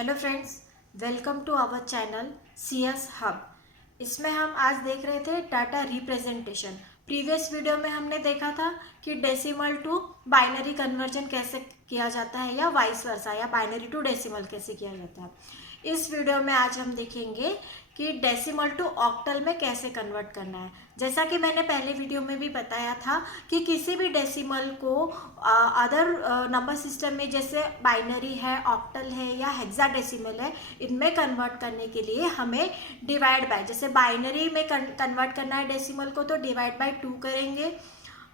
Hello friends, welcome to our channel CS hub. इसमें हम आज देख रहे थे डाटा रिप्रेजेंटेशन। प्रीवियस वीडियो में हमने देखा था कि डेसिमल टू बाइनरी कन्वर्जन कैसे किया जाता है या वाइस वर्सा या बाइनरी टू डेसिमल कैसे किया जाता है। इस वीडियो में आज हम देखेंगे कि डेसिमल टू ऑक्टल में कैसे कन्वर्ट करना है। जैसा कि मैंने पहले वीडियो में भी बताया था कि किसी भी डेसिमल को अदर नंबर सिस्टम में जैसे बाइनरी है, ऑक्टल है या हेक्साडेसिमल है, इनमें कन्वर्ट करने के लिए हमें डिवाइड बाय, जैसे बाइनरी में कन्वर्ट करना है डेसिमल को तो डिवाइड बाय 2 करेंगे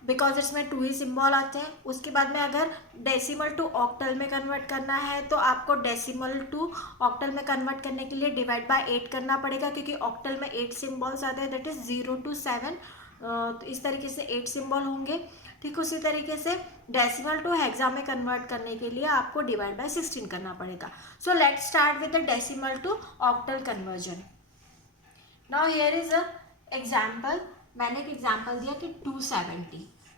बिकॉज इसमें 2 ही सिंबल आते हैं। उसके बाद में अगर डेसिमल टू ऑक्टल में कन्वर्ट करना है तो आपको डेसिमल टू ऑक्टल में कन्वर्ट करने के लिए डिवाइड बाय 8 करना पड़ेगा, क्योंकि ऑक्टल में 8 सिंबल्स आते हैं, दैट इज 0 to 7। तो इस तरीके से 8 सिंबल होंगे। ठीक उसी तरीके से डेसिमल टू हेक्सा में कन्वर्ट करने के लिए आपको डिवाइड बाय 16 करना पड़ेगा। So let's start with the decimal to octal conversion. Now here is a example. मैंने एक एग्जाम्पल दिया कि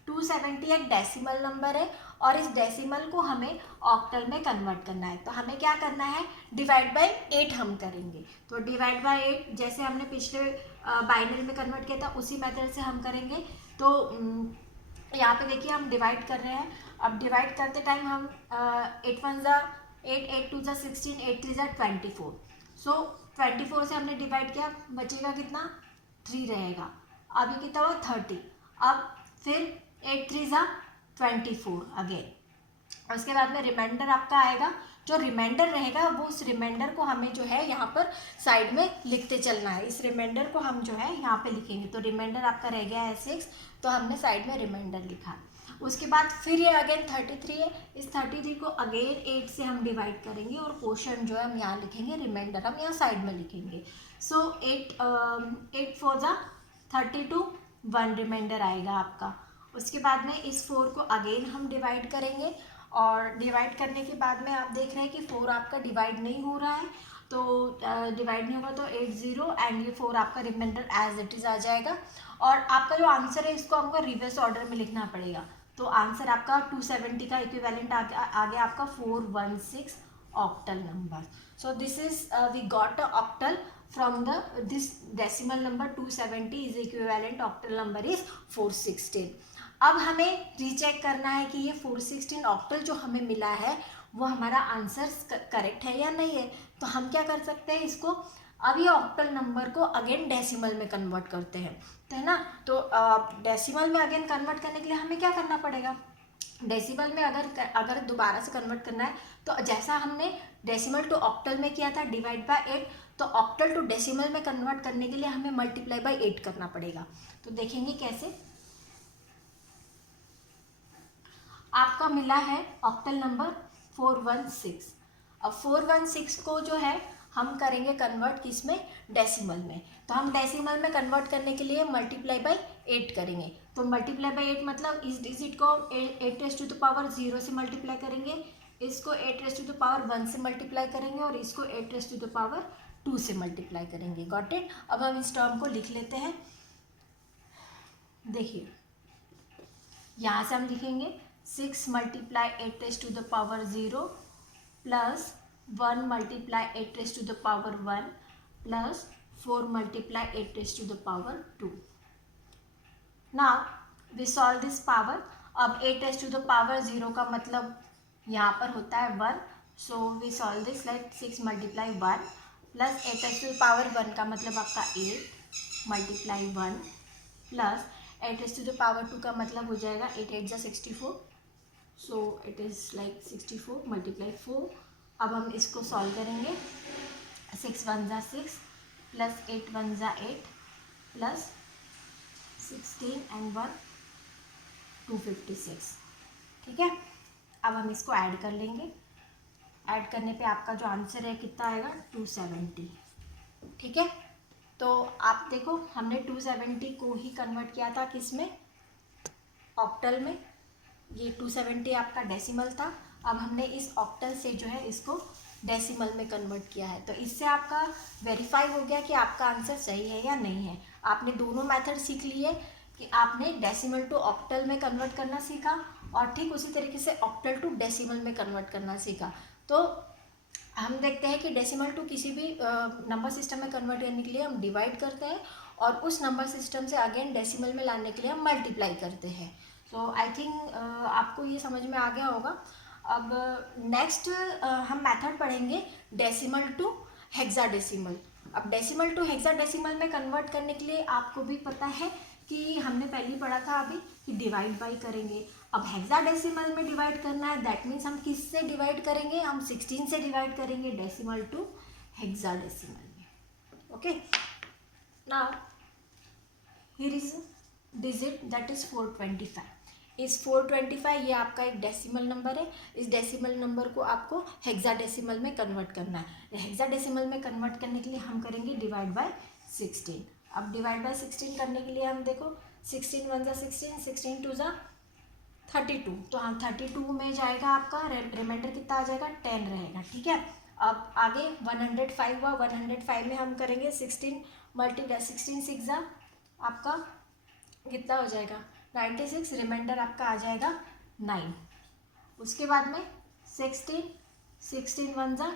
270 एक डेसिमल नंबर है और इस डेसिमल को हमें ऑक्टल में कन्वर्ट करना है। तो हमें क्या करना है, डिवाइड बाय 8 हम करेंगे। तो डिवाइड बाय 8 जैसे हमने पिछले बाइनरी में कन्वर्ट किया था उसी मेथड से हम करेंगे। तो यहाँ पे देखिए हम डिवाइड कर रहे हैं। अब डिवाइड करते टाइम हम 8 1 ज़ा 8, 8 2 ज़ा 16, 8 3 ज़ा 24। सो 24 से हमने डिवाइड किया, बचेगा कितना, 3 रहेगा। अब ये कितना हुआ, 30। अब फिर 8 3 ज़ा 24 अगेन। उसके बाद में रिमाइंडर आपका आएगा। जो रिमाइंडर रहेगा वो उस रिमाइंडर को हमें जो है यहाँ पर साइड में लिखते चलना है। इस रिमाइंडर को हम जो है यहाँ पे लिखेंगे। तो रिमाइंडर आपका रह गया है 6, तो हमने साइड में रिमाइंडर लिखा। उसके बाद फिर ये अगेन 33 है। इस 33 को अगेन 8 से हम डिवाइड करेंगे और क्वोशंट जो है हम यहाँ लिखेंगे, रिमाइंडर हम यहाँ साइड में लिखेंगे। सो 8 4 ज़ा 32, 1 रिमाइंडर आएगा आपका। उसके बाद में इस 4 को अगेन हम डिवाइड करेंगे और डिवाइड करने के बाद में आप देख रहे हैं कि 4 आपका डिवाइड नहीं हो रहा है। तो डिवाइड नहीं होगा तो 8 0 एंड ये 4 आपका रिमाइंडर एज इट इज़ आ जाएगा। और आपका जो आंसर है इसको हमको रिवर्स ऑर्डर में लिखना पड़ेगा। तो आंसर आपका 270 का इक्विवेलेंट आ गया आपका 416 octal number. So this is we got a octal from this decimal number 270 is equivalent octal number is 416। अब हमें रीचेक करना है कि ये 416 ऑक्टल जो हमें मिला है वो हमारा आंसर करेक्ट है या नहीं है। तो हम क्या कर सकते हैं, इसको अब ये ऑक्टल नंबर को अगेन डेसिमल में कन्वर्ट करते हैं, तो है ना। तो डेसिमल में अगेन कन्वर्ट करने के लिए हमें क्या करना पड़ेगा, डेसिमल में अगर दोबारा से कन्वर्ट करना है तो जैसा हमने डेसिमल टू ऑक्टल में किया था डिवाइड बाय 8, तो ऑक्टल टू डेसिमल में कन्वर्ट करने के लिए हमें मल्टीप्लाई बाय 8 करना पड़ेगा। तो देखेंगे कैसे। आपका मिला है ऑक्टल नंबर 416। अब 416 को जो है हम करेंगे कन्वर्ट किस में, डेसिमल में। तो हम डेसिमल में कन्वर्ट करने के लिए मल्टीप्लाई बाय 8 करेंगे। तो मल्टीप्लाई बाय 8 मतलब इस डिजिट को 8 रेज़ टू द पावर 0 से मल्टीप्लाई करेंगे, इसको 8 रेज़ टू द पावर 1 से मल्टीप्लाई करेंगे और इसको 8 रेज़ टू द पावर 2 से मल्टीप्लाई करेंगे। Got it. अब हम इस टर्म को लिख लेते हैं। देखिए यहाँ से हम लिखेंगे 6 multiply 8 raise to the power 0 plus 1 multiply 8 raise to the power 1 plus 4 multiply 8 raise to the power 2। Now we solve this power. अब 8 रेज़ टू द पावर 0 का मतलब यहाँ पर होता है 1। So we solve this like 6 multiply 1 plus 8 raise to the power 1 का मतलब आपका 8 multiply 1 plus 8 raise to the power 2 का मतलब हो जाएगा 8 8 ज़ा 64। So it is like 64 multiply 4। अब हम इसको सॉल्व करेंगे। 6 1 ज़ा 6 प्लस 8 1 ज़ा 8 प्लस 16 एंड 1 256। ठीक है। अब हम इसको ऐड कर लेंगे। ऐड करने पे आपका जो आंसर है कितना आएगा, 270। ठीक है। तो आप देखो हमने 270 को ही कन्वर्ट किया था किस में, ऑक्टल में। ये 270 आपका डेसिमल था। अब हमने इस ऑक्टल से जो है इसको डेसिमल में कन्वर्ट किया है। तो इससे आपका वेरीफाई हो गया कि आपका आंसर सही है या नहीं है। आपने दोनों मेथड सीख लिए कि आपने डेसिमल टू ऑक्टल में कन्वर्ट करना सीखा और ठीक उसी तरीके से ऑक्टल टू डेसिमल में कन्वर्ट करना सीखा। तो हम देखते हैं कि डेसिमल टू किसी भी नंबर सिस्टम में कन्वर्ट करने के लिए हम डिवाइड करते हैं और उस नंबर सिस्टम से अगेन डेसिमल में लाने के लिए हम मल्टीप्लाई करते हैं। सो आई थिंक आपको ये समझ में आ गया होगा। अब नेक्स्ट हम मेथड पढ़ेंगे डेसिमल टू हेक्साडेसिमल। अब डेसिमल टू हेक्साडेसिमल में कन्वर्ट करने के लिए आपको भी पता है कि हमने पहले ही पढ़ा था अभी कि डिवाइड बाई करेंगे। अब हेक्साडेसिमल में डिवाइड करना है, दैट मीन्स हम किस से डिवाइड करेंगे, हम 16 से डिवाइड करेंगे डेसिमल टू हेक्साडेसिमल में। Okay, now here is digit that is 425। इस 425 ये आपका एक डेसिमल नंबर है। इस डेसिमल नंबर को आपको हेक्साडेसिमल में कन्वर्ट करना है। हेक्साडेसिमल में कन्वर्ट करने के लिए हम करेंगे डिवाइड बाय 16। अब डिवाइड बाय 16 करने के लिए हम देखो 16 1 ज़ा 16, 16 2 ज़ा 32, तो हाँ 32 में जाएगा आपका रिमाइंडर कितना आ जाएगा 10 रहेगा। ठीक है, अब आगे 105 हुआ, 105 में हम करेंगे 16 मल्टीप्लाई 16 6 ज़ा आपका कितना हो जाएगा 96, रिमाइंडर आपका आ जाएगा 9। उसके बाद में 16 16 1 ज़ा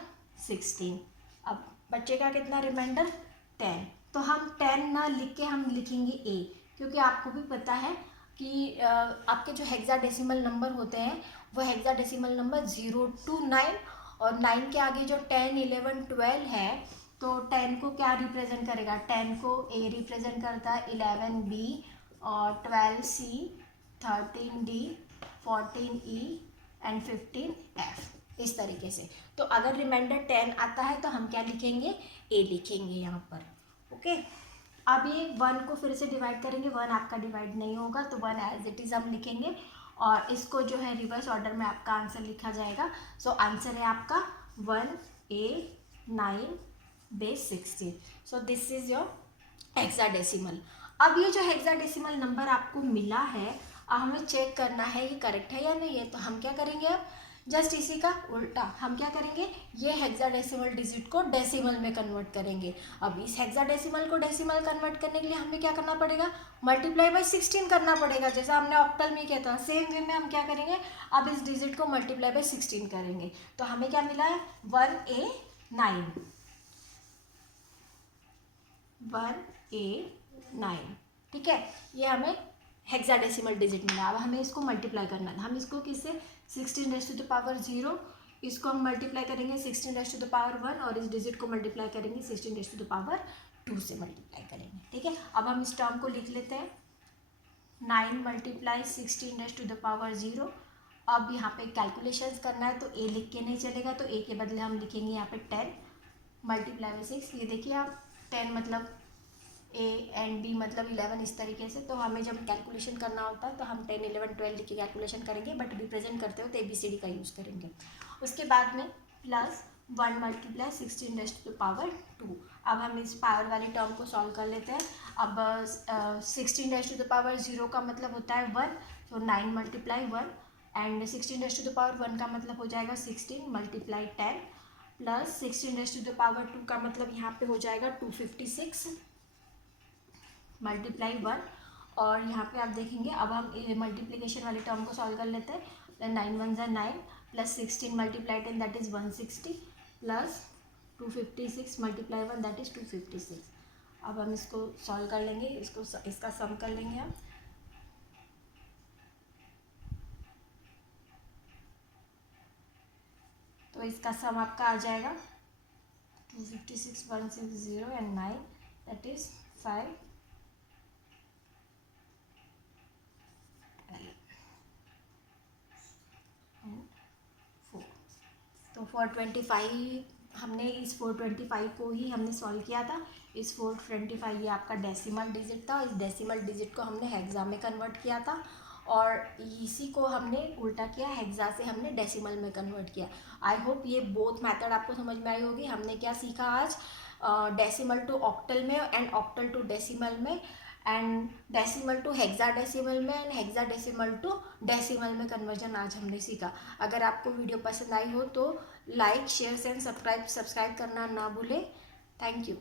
16, अब बच्चे का कितना रिमाइंडर 10। तो हम 10 ना लिख के हम लिखेंगे ए, क्योंकि आपको भी पता है कि आपके जो हेक्साडेसिमल नंबर होते हैं वो हेक्साडेसिमल नंबर 0 to 9 और 9 के आगे जो 10 11 12 है, तो 10 को क्या रिप्रेजेंट करेगा, 10 को ए रिप्रेजेंट करता है, 11 बी और 12 सी, 13 डी, 14 ई एंड 15 एफ, इस तरीके से। तो अगर रिमाइंडर 10 आता है तो हम क्या लिखेंगे, ए लिखेंगे यहाँ पर। ओके, अब ये 1 को फिर से डिवाइड करेंगे, 1 आपका डिवाइड नहीं होगा तो 1 एज इट इज़ हम लिखेंगे और इसको जो है रिवर्स ऑर्डर में आपका आंसर लिखा जाएगा। सो आंसर है आपका 1A 9 base 16। So this is your hexadecimal. अब ये जो हेक्साडेसिमल नंबर आपको मिला है, हमें चेक करना है ये करेक्ट है या नहीं है। तो हम क्या करेंगे, अब जस्ट इसी का उल्टा हम क्या करेंगे, ये हेक्साडेसिमल डिजिट को डेसिमल में कन्वर्ट करेंगे। अब इस हेक्साडेसिमल को डेसिमल कन्वर्ट करने के लिए हमें क्या करना पड़ेगा, मल्टीप्लाई बाय 16 करना पड़ेगा, जैसा हमने ऑक्टल में किया था। सेम वे में हम क्या करेंगे, अब इस डिजिट को मल्टीप्लाई बाय 16 करेंगे। तो हमें क्या मिला है 1A 9, 1A 9। ठीक है, ये हमें हेक्साडेसिमल डिजिट मिला। अब हमें इसको मल्टीप्लाई करना है। हम इसको किससे 16 रेज़ टू द पावर 0, इसको हम मल्टीप्लाई करेंगे 16 रेज़ टू द पावर 1 और इस डिजिट को मल्टीप्लाई करेंगे 16 रेज़ टू द पावर 2 से मल्टीप्लाई करेंगे। ठीक है, अब हम इस टर्म को लिख लेते हैं 9 multiply 16 raise to the power 0। अब यहाँ पे कैलकुलेशंस करना है तो ए लिख के नहीं चलेगा, तो ए के बदले हम लिखेंगे यहाँ पे 10 मल्टीप्लाई बाई 6। ये देखिए आप 10 मतलब ए एंड बी मतलब 11, इस तरीके से। तो हमें जब कैलकुलेशन करना होता है तो हम 10 11 12 लिख के कैलकुलेशन करेंगे, बट रिप्रेजेंट करते हो तो ABCD का यूज़ करेंगे। उसके बाद में plus 1 multiply 16 raise to the power 2। अब हम इस पावर वाली टर्म को सॉल्व कर लेते हैं। अब 16 रेज़ टू द पावर 0 का मतलब होता है 1, तो 9 multiply 1 and 16 raise to the power 1 का मतलब हो जाएगा 16 multiply 10 plus 16 raise to the power 2 का मतलब यहाँ पे हो जाएगा 256 मल्टीप्लाई 1। और यहाँ पे आप देखेंगे अब हम मल्टीप्लिकेशन वाली टर्म को सॉल्व कर लेते हैं। 9 1 ज़ा 9 plus 16 multiply 10 that is 160 plus 256 multiply 1 that is 256। अब हम इसको सॉल्व कर लेंगे, इसका सम कर लेंगे हम। तो इसका सम आपका आ जाएगा 256 160 एंड 9 दैट इज़ 5 तो 425 हमने इस 425 को ही हमने सॉल्व किया था। इस 425 ये आपका डेसिमल डिजिट था। इस डेसिमल डिजिट को हमने हेक्सा में कन्वर्ट किया था और इसी को हमने उल्टा किया, हेक्सा से हमने डेसिमल में कन्वर्ट किया। आई होप ये बोथ मेथड आपको समझ में आई होगी। हमने क्या सीखा आज, डेसिमल टू ऑक्टल में एंड ऑक्टल टू डेसिमल में एंड डेसिमल टू हेक्साडेसिमल में एंड हेक्साडेसिमल टू डेसिमल में कन्वर्जन आज हमने सीखा। अगर आपको वीडियो पसंद आई हो तो लाइक शेयर एंड सब्सक्राइब करना ना भूलें। Thank you.